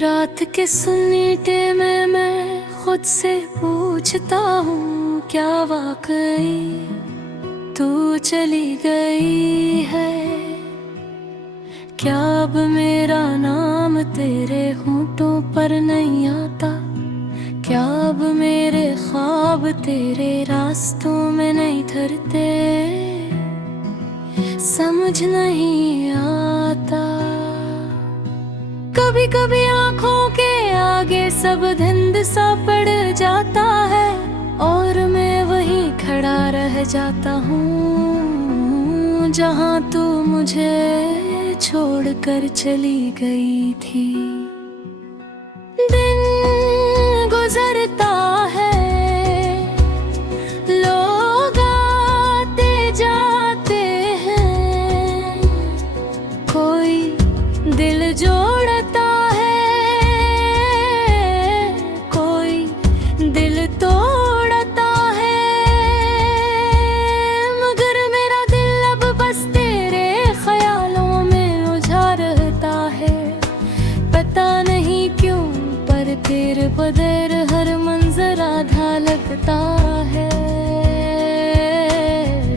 रात के सन्नाटे में मैं खुद से पूछता हूँ, क्या वाकई तू चली गई है? क्या अब मेरा नाम तेरे होंठों पर नहीं आता? क्या अब मेरे ख्वाब तेरे रास्तों में नहीं धरते? समझ नहीं आता। कभी कभी आँखों के आगे सब धुंध सा पड़ जाता है और मैं वहीं खड़ा रह जाता हूँ जहाँ तू मुझे छोड़कर चली गई थी। दिन गुजरता है, लोग आते जाते हैं, कोई दिल जोड़ता है, कोई दिल तोड़ता है, मगर मेरा दिल अब बस तेरे ख्यालों में उलझा रहता है। पता नहीं क्यों पर तेरे बगैर हर मंजर आधा लगता है,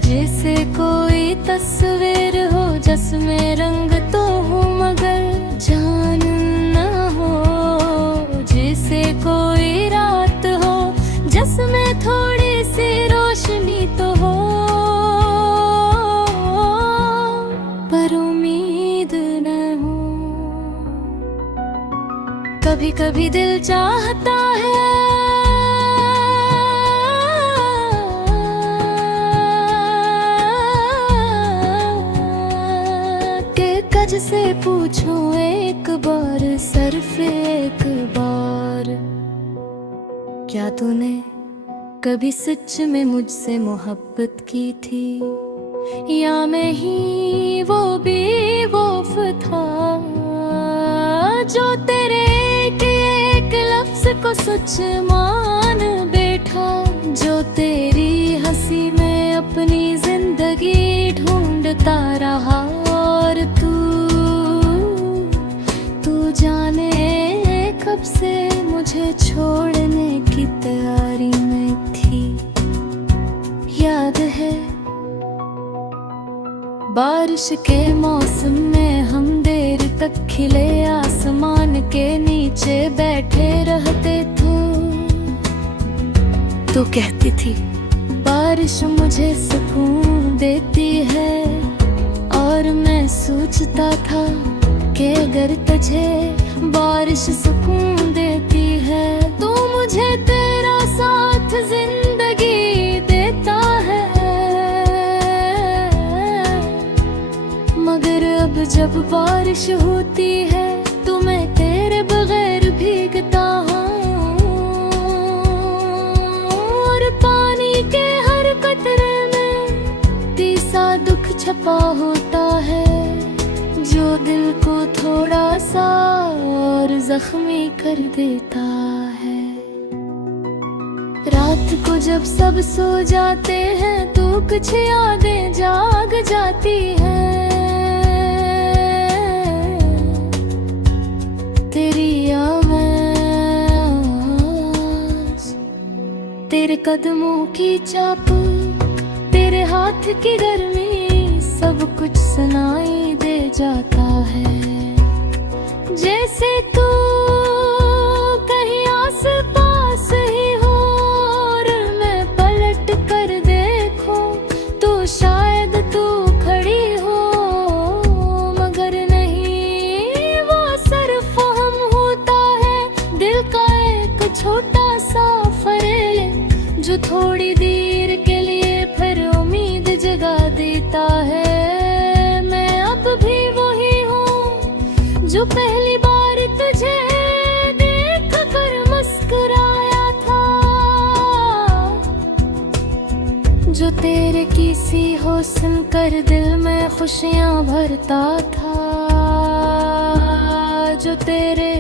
जैसे कोई तस्वीर हो जिसमें रंग तो हो मगर जान ना हो, जैसे कोई रात हो जिसमें थोड़ी सी रोशनी तो हो पर उम्मीद न हो। कभी कभी दिल चाहता है कज से पूछूं एक बार, सिर्फ एक बार, क्या तूने कभी सच में मुझसे मोहब्बत की थी? या मैं ही वो बेवकूफ था जो तेरे एक लफ्ज को सच मान बैठा, जो तेरी हंसी में अपनी जिंदगी ढूंढता रहा और तू जाने कब से मुझे छोड़ने की तैयारी में थी। याद है बारिश के मौसम में हम देर तक खिले आसमान के नीचे बैठे रहते थे। तू कहती थी बारिश मुझे सुकून देती है और मैं सोचता था कि अगर तुझे बारिश सुकून देती है तो मुझे तेरा साथ जिंदगी देता है। मगर अब जब बारिश होती है तो मैं तेरे बगैर भीगता हूँ और पानी के हर कतरे में तीसा दुख छपा होता है जो दिल को थोड़ा सा और जख्मी कर देता है। रात को जब सब सो जाते हैं तो कुछ यादें जाग जाती हैं, तेरी आवाज़, तेरे कदमों की चाप, तेरे हाथ की गर्मी, सब कुछ सुनाई दे जाता है। जैसे तू कहीं आस पास ही हो और मैं पलट कर देखूं तो शायद तू खड़ी हो, मगर नहीं, वो सिर्फ हम होता है दिल का एक छोटा सा फरेब जो थोड़ी देर के लिए फिर उम्मीद जगा देता है। जो पहली बार तुझे देख कर मुस्कुराया था, जो तेरे किसी हुस्न कर दिल में खुशियाँ भरता था, जो तेरे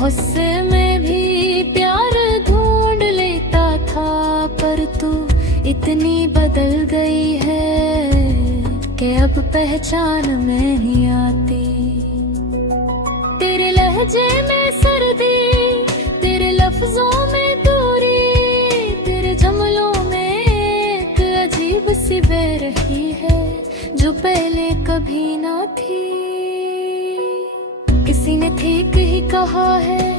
हुस्न में भी प्यार ढूंढ लेता अब पहचान में नहीं आती। तेरे लहजे में सर्दी, तेरे लफ्जों में दूरी, तेरे जमलों में एक अजीब सी बेरही है जो पहले कभी ना थी। किसी ने ठीक ही कहा है,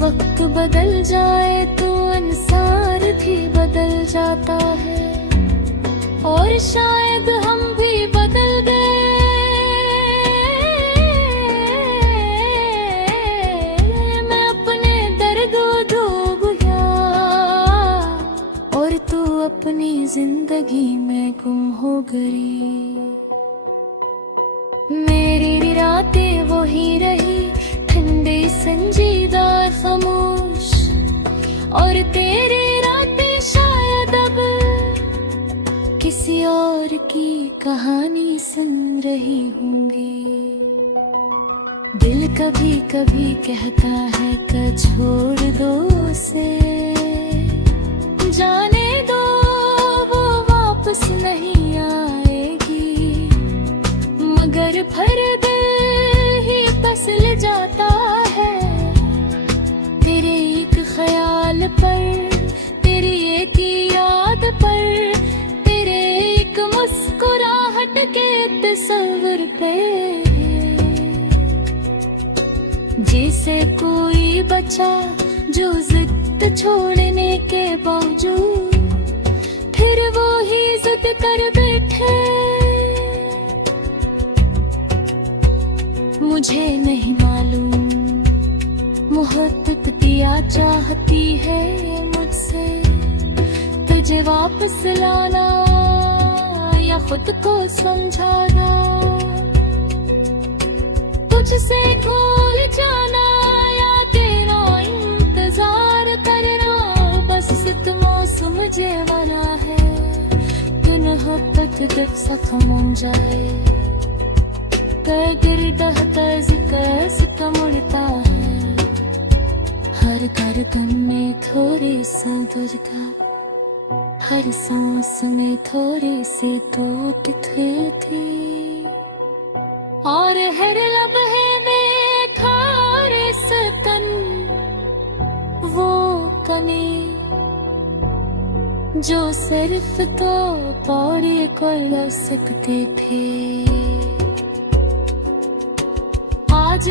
वक्त बदल जाए तो इंसान भी बदल जाता है। और शायद हम भी बदल गए, मैं अपने दर्द डूब गया और तू अपनी जिंदगी में गुम हो गई। मेरी रातें वही रही, ठंडी संजीदा खामोश, और तेरी रातें शायद अब किसी और की कहानी सुन रही होंगी। दिल कभी कभी कहता है कि छोड़ दो उसे, जाने दो वो वापस नहीं आएगी, मगर फिर दिल ही फिसल जाता है तेरे एक ख्याल पर, तेरी एक याद पर, तेरे एक मुस्कुराहट के तस्वीर पे। जिसे कोई बचा जो जिद छोड़ने के बावजूद फिर वो ही जिद कर बैठे। मुझे नहीं मालूम मोहब्बत क्या चाहती है मुझसे, तुझे वापस लाना या खुद को समझाना, तुझसे भूल जाना या तेरा इंतजार करना। बस इस मौसम जेवना है कि मोहब्बत दिल सखम हो जाए, गिर दहता जिक्र सितम उड़ता है, हर धड़कन में थोड़ी सी दर्द, हर सांस में थोड़ी सी टूट थी, और हर लम्हे में खारे सतन वो कमी जो सिर्फ तो पौड़ी कर सकते थे। आज